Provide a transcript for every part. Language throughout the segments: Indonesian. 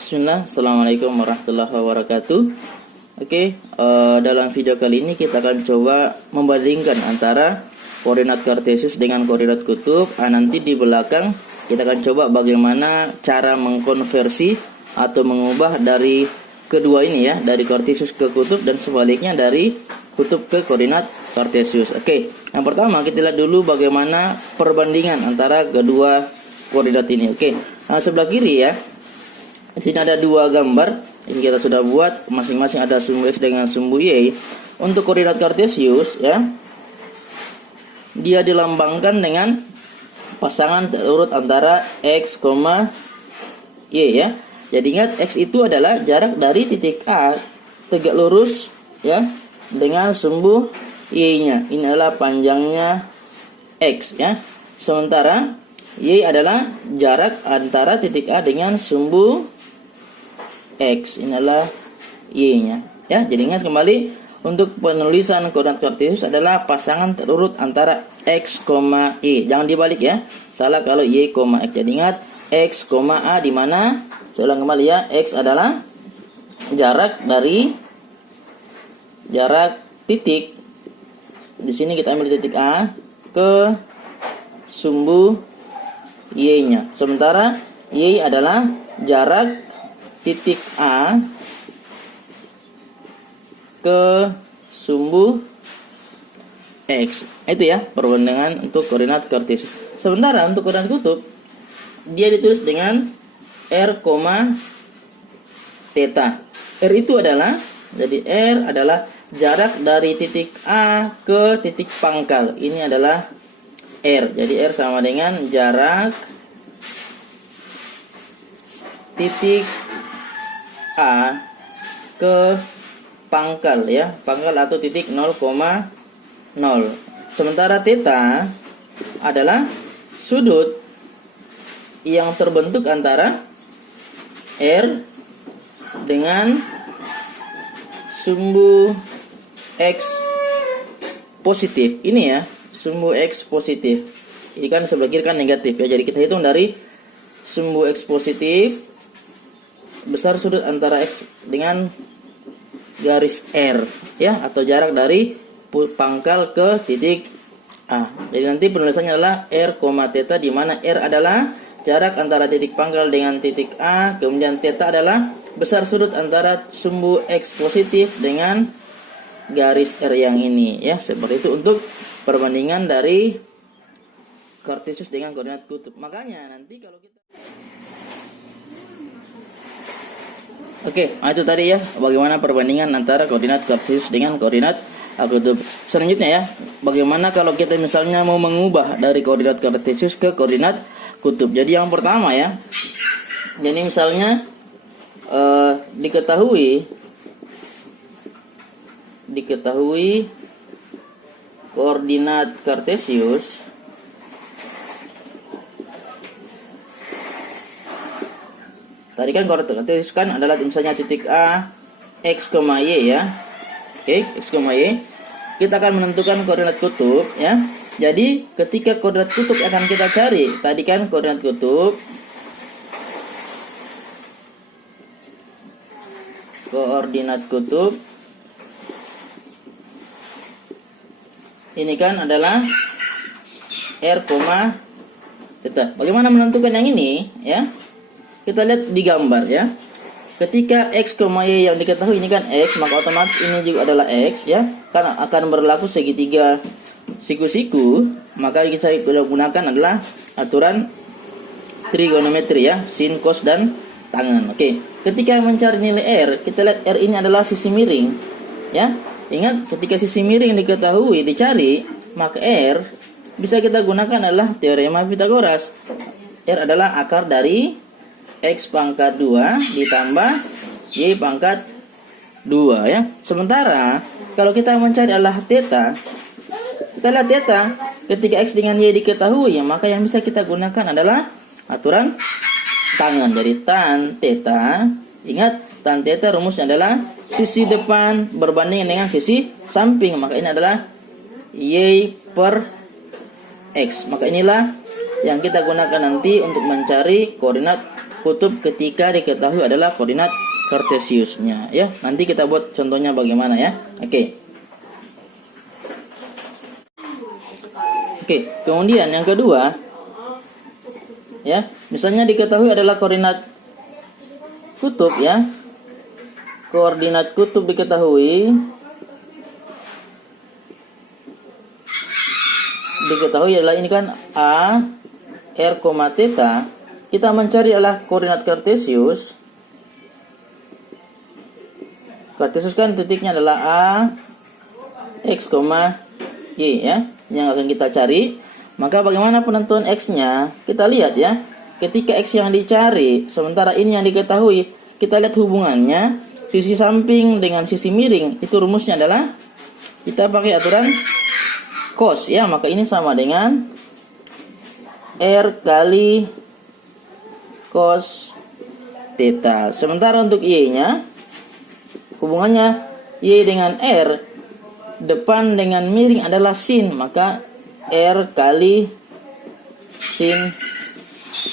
Bismillah, Assalamualaikum warahmatullahi wabarakatuh. Dalam video kali ini kita akan coba membandingkan antara koordinat kartesius dengan koordinat kutub. Nanti di belakang kita akan coba bagaimana cara mengkonversi atau mengubah dari kedua ini ya, dari kartesius ke kutub dan sebaliknya dari kutub ke koordinat kartesius. Yang pertama kita lihat dulu bagaimana perbandingan antara kedua koordinat ini. Sebelah kiri ya. Di sini ada dua gambar. Ini kita sudah buat, masing-masing ada sumbu X dengan sumbu Y. Untuk koordinat kartesius ya, dia dilambangkan dengan pasangan urut antara X, Y ya. Jadi ingat, X itu adalah jarak dari titik A tegak lurus ya dengan sumbu Y-nya. Ini adalah panjangnya X ya. Sementara Y adalah jarak antara titik A dengan sumbu X. Ini adalah Y-nya ya. Jadi ingat kembali, untuk penulisan koordinat kartesius adalah pasangan terurut antara X, Y. Jangan dibalik ya. Salah kalau Y, X. Jadi ingat X, A di mana? Saya ulang kembali ya. X adalah jarak dari titik. Di sini kita ambil titik A ke sumbu Y-nya. Sementara Y adalah jarak titik A ke sumbu X. Itu ya perbandingan untuk koordinat kartesius. Sementara untuk koordinat kutub dia ditulis dengan R, theta. R itu adalah, jadi R adalah jarak dari titik A ke titik pangkal. Ini adalah R. Jadi R sama dengan jarak titik A ke pangkal ya, pangkal atau titik 0,0. Sementara theta adalah sudut yang terbentuk antara R dengan sumbu X positif. Ini ya, sumbu X positif. Ini kan sebelah kiri kan negatif ya. Jadi kita hitung dari sumbu X positif besar sudut antara X dengan garis R ya, atau jarak dari pangkal ke titik A. Jadi nanti penulisannya adalah R, theta, di mana R adalah jarak antara titik pangkal dengan titik A, kemudian theta adalah besar sudut antara sumbu X positif dengan garis R yang ini ya. Seperti itu untuk perbandingan dari kartesius dengan koordinat kutub. Makanya nanti kalau kita itu tadi ya, bagaimana perbandingan antara koordinat kartesius dengan koordinat kutub. Selanjutnya ya, bagaimana kalau kita misalnya mau mengubah dari koordinat kartesius ke koordinat kutub. Jadi yang pertama ya, jadi misalnya diketahui koordinat kartesius tadi kan koordinat kartesius kan adalah misalnya titik A, X, Y ya. X, Y. Kita akan menentukan koordinat kutub ya. Jadi ketika koordinat kutub akan kita cari, tadi kan koordinat kutub ini kan adalah R, theta. Bagaimana menentukan yang ini ya? Kita lihat di gambar ya. Ketika X, Y yang diketahui ini kan X, maka otomatis ini juga adalah X ya. Karena akan berlaku segitiga siku-siku, maka kita gunakan adalah aturan trigonometri ya, sin, cos, dan tangen. Ketika mencari nilai R, kita lihat R ini adalah sisi miring ya. Ingat, ketika sisi miring diketahui, dicari, maka R bisa kita gunakan adalah teorema Pythagoras. R adalah akar dari X pangkat 2 ditambah Y pangkat 2 ya. Sementara kalau kita mencari adalah theta, kita lihat theta ketika X dengan Y diketahui ya, maka yang bisa kita gunakan adalah aturan tangen. Jadi tan theta, ingat tan theta rumusnya adalah sisi depan berbanding dengan sisi samping, maka ini adalah Y per X. Maka inilah yang kita gunakan nanti untuk mencari koordinat kutub ketika diketahui adalah koordinat kartesiusnya ya. Nanti kita buat contohnya bagaimana ya. Oke, kemudian yang kedua ya, misalnya diketahui adalah koordinat kutub ya. Koordinat kutub diketahui adalah ini kan A R, theta. Kita mencari adalah koordinat kartesius. Kartesius kan titiknya adalah A X, Y ya, yang akan kita cari. Maka bagaimana penentuan X-nya? Kita lihat ya. Ketika X yang dicari, sementara ini yang diketahui, kita lihat hubungannya sisi samping dengan sisi miring. Itu rumusnya adalah kita pakai aturan cos ya, maka ini sama dengan R kali cos theta. Sementara untuk Y-nya, hubungannya Y dengan R, depan dengan miring adalah sin, maka R kali sin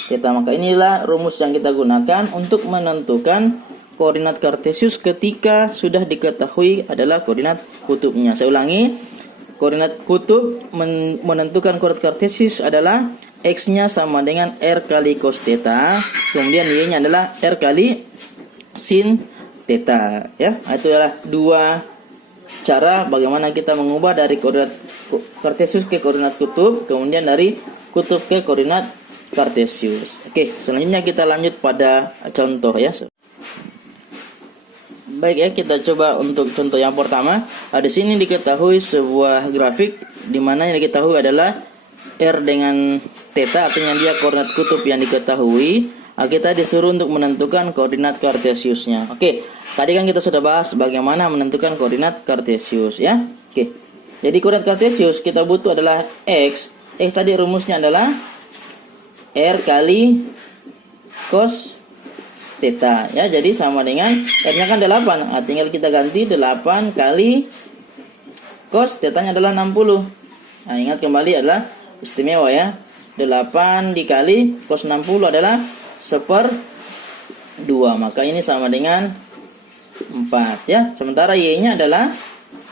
theta. Maka inilah rumus yang kita gunakan untuk menentukan koordinat kartesius ketika sudah diketahui adalah koordinat kutubnya. Saya ulangi, koordinat kutub menentukan koordinat kartesius adalah X-nya sama dengan R kali cos theta, kemudian Y-nya adalah R kali sin theta ya. Itu adalah dua cara bagaimana kita mengubah dari koordinat kartesius ke koordinat kutub, kemudian dari kutub ke koordinat kartesius. Oke, selanjutnya kita lanjut pada contoh ya. Baik ya, kita coba untuk contoh yang pertama. Di sini diketahui sebuah grafik di mana yang diketahui adalah R dengan theta, artinya dia koordinat kutub yang diketahui. Kita disuruh untuk menentukan koordinat kartesiusnya. Oke, tadi kan kita sudah bahas bagaimana menentukan koordinat kartesius ya. Oke, jadi koordinat kartesius kita butuh adalah X. X tadi rumusnya adalah R kali cos theta ya. Jadi sama dengan R-nya kan 8. Tinggal kita ganti 8 kali cos thetanya adalah 60. Ingat kembali adalah istimewa ya. 8 dikali cos 60 adalah 1/2. Maka ini sama dengan 4 ya. Sementara Y-nya adalah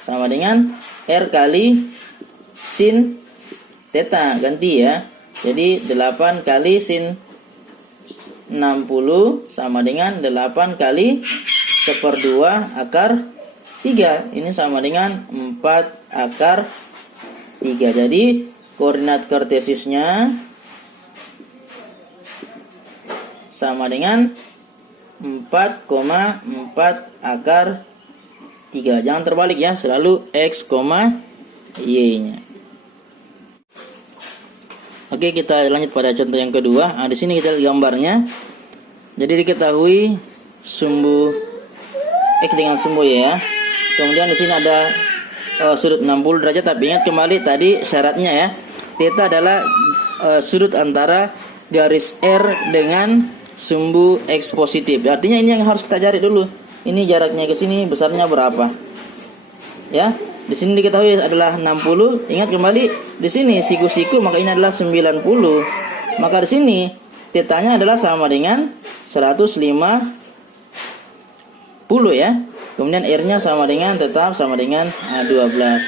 sama dengan R kali sin theta. Ganti ya. Jadi 8 kali sin 60 sama dengan 8 kali 1/2 akar 3. Ini sama dengan 4 akar 3. Jadi koordinat kartesiusnya sama dengan 4,4 akar 3. Jangan terbalik ya, selalu X, Y-nya. Oke, kita lanjut pada contoh yang kedua. Di sini kita lihat gambarnya. Jadi diketahui sumbu X dengan sumbu Y ya. Kemudian di sini ada sudut 60 derajat, tapi ingat kembali tadi syaratnya ya. Theta adalah sudut antara garis R dengan sumbu X positif. Artinya ini yang harus kita cari dulu. Ini jaraknya ke sini besarnya berapa? Ya. Di sini diketahui adalah 60. Ingat kembali di sini siku-siku, maka ini adalah 90. Maka di sini tetanya adalah sama dengan 150 ya. Kemudian R-nya sama dengan tetap sama dengan 12.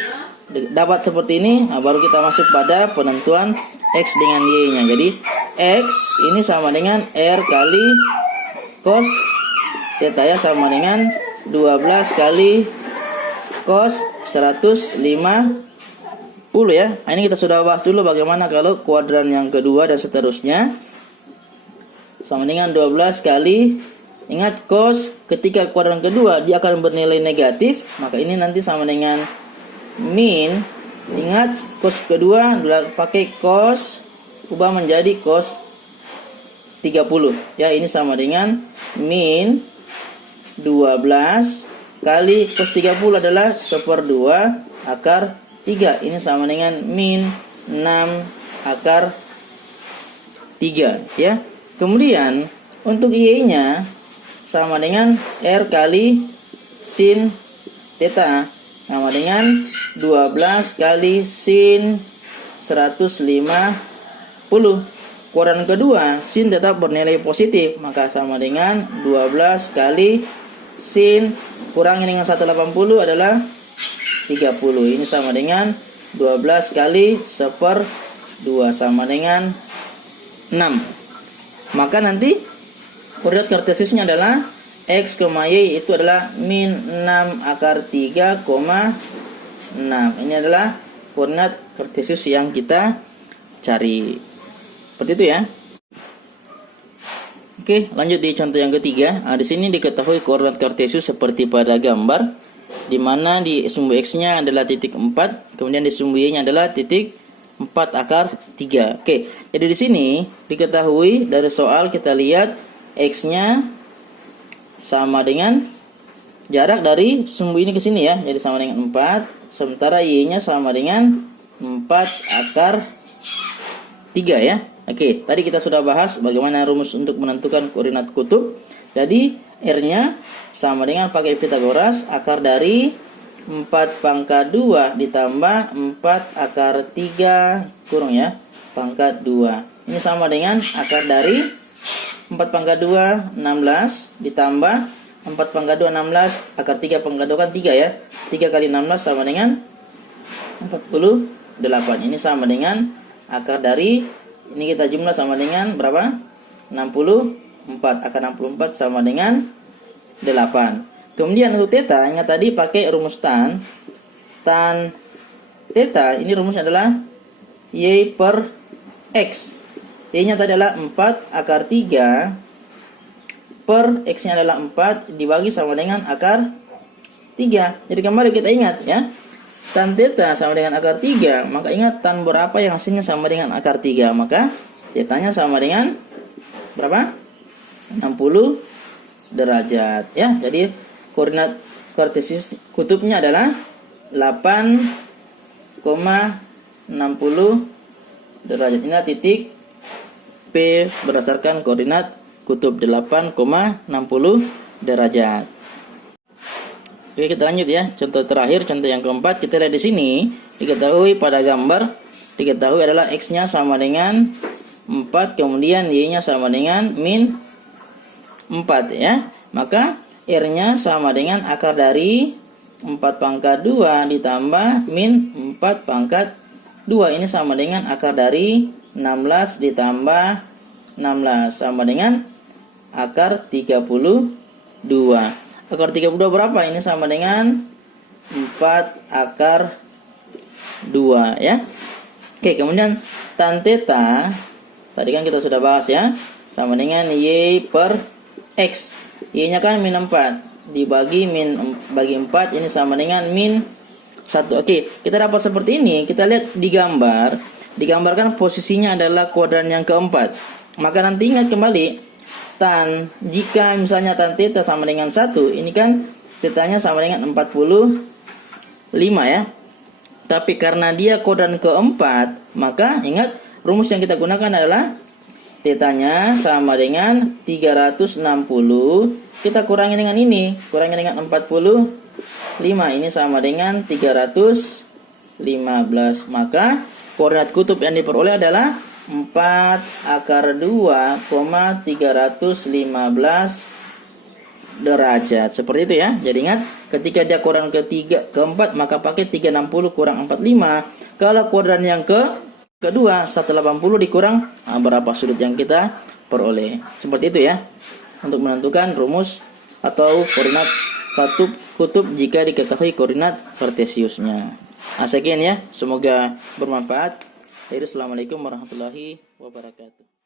Dapat seperti ini, baru kita masuk pada penentuan X dengan Y-nya. Jadi X ini sama dengan R kali cos theta ya, sama dengan 12 kali cos 150 ya. Ini kita sudah bahas dulu bagaimana kalau kuadran yang kedua dan seterusnya. Sama dengan 12 kali, ingat cos ketika kuadran kedua dia akan bernilai negatif, maka ini nanti sama dengan min. Ingat cos kedua pakai cos, ubah menjadi cos 30 ya. Ini sama dengan min 12 kali cos 30 adalah 1/2 akar 3. Ini sama dengan min 6 akar 3 ya. Kemudian untuk Y-nya sama dengan R kali sin theta, sama dengan 12 kali sin 150. kuadran kedua sin tetap bernilai positif, maka sama dengan 12 kali sin kurangi dengan 180 adalah 30. Ini sama dengan 12 kali 1/2 sama dengan 6. Maka nanti koordinat kartesiusnya adalah x, y itu adalah min 6 akar 3,6. Ini adalah koordinat kartesius yang kita cari. Seperti itu ya. Oke, lanjut di contoh yang ketiga. Di sini diketahui koordinat kartesius seperti pada gambar, di mana di sumbu x-nya adalah titik 4, kemudian di sumbu y-nya adalah titik 4 akar 3. Oke, jadi di sini diketahui dari soal kita lihat x-nya sama dengan jarak dari sumbu ini ke sini ya, jadi sama dengan 4, sementara y-nya sama dengan 4 akar 3 ya. Oke, tadi kita sudah bahas bagaimana rumus untuk menentukan koordinat kutub. Jadi R-nya sama dengan pakai Pythagoras, akar dari 4 pangkat 2 ditambah 4 akar 3 kurung ya, pangkat 2. Ini sama dengan akar dari 4 pangkat 2 16 ditambah 4 pangkat 2 16 akar 3 pangkat 2 kan 3 ya. 3 kali 16 sama dengan 48. Ini sama dengan akar dari, ini kita jumlah sama dengan berapa? 64. Akar 64 sama dengan 8. Kemudian untuk theta, ingat tadi pakai rumus tan. Tan theta, ini rumusnya adalah y per x. Y-nya tadi adalah 4 akar 3 per x-nya adalah 4 dibagi sama dengan akar 3. Jadi kembali kita ingat ya. Tan theta sama dengan akar 3, maka ingat tan berapa yang hasilnya sama dengan akar 3, maka thetanya sama dengan berapa? 60 derajat ya. Jadi koordinat kartesius kutubnya adalah 8,60 derajat. Inilah titik P berdasarkan koordinat kutub 8,60 derajat. Oke, kita lanjut ya. Contoh terakhir, contoh yang keempat, kita lihat di sini diketahui pada gambar diketahui adalah x-nya sama dengan 4, kemudian y-nya sama dengan min 4 ya. Maka R-nya sama dengan akar dari 4 pangkat 2 ditambah min 4 pangkat 2. Ini sama dengan akar dari 16 ditambah 16 sama dengan akar 32. Akar 32 berapa? Ini sama dengan 4 akar 2 ya. Oke, kemudian tan theta tadi kan kita sudah bahas ya, sama dengan y per x. Y-nya kan min 4 dibagi bagi 4, ini sama dengan min 1. Oke, kita dapat seperti ini. Kita lihat di gambar, digambarkan posisinya adalah kuadran yang keempat. Maka nanti ingat kembali, tan, jika misalnya tan theta sama dengan 1, ini kan thetanya sama dengan 45 ya. Tapi karena dia kuadran keempat, maka ingat rumus yang kita gunakan adalah thetanya sama dengan 360. Kita kurangi dengan ini, kurangi dengan 45. Ini sama dengan 315. Maka koordinat kutub yang diperoleh adalah 4 akar 2,315 derajat. Seperti itu ya. Jadi ingat, ketika dia kuadran keempat, maka pakai 360 kurang 45. Kalau kuadran yang kedua 180 dikurang berapa sudut yang kita peroleh. Seperti itu ya, untuk menentukan rumus atau koordinat kutub jika diketahui koordinat kartesiusnya. Sekian ya, semoga bermanfaat. Assalamualaikum warahmatullahi wabarakatuh.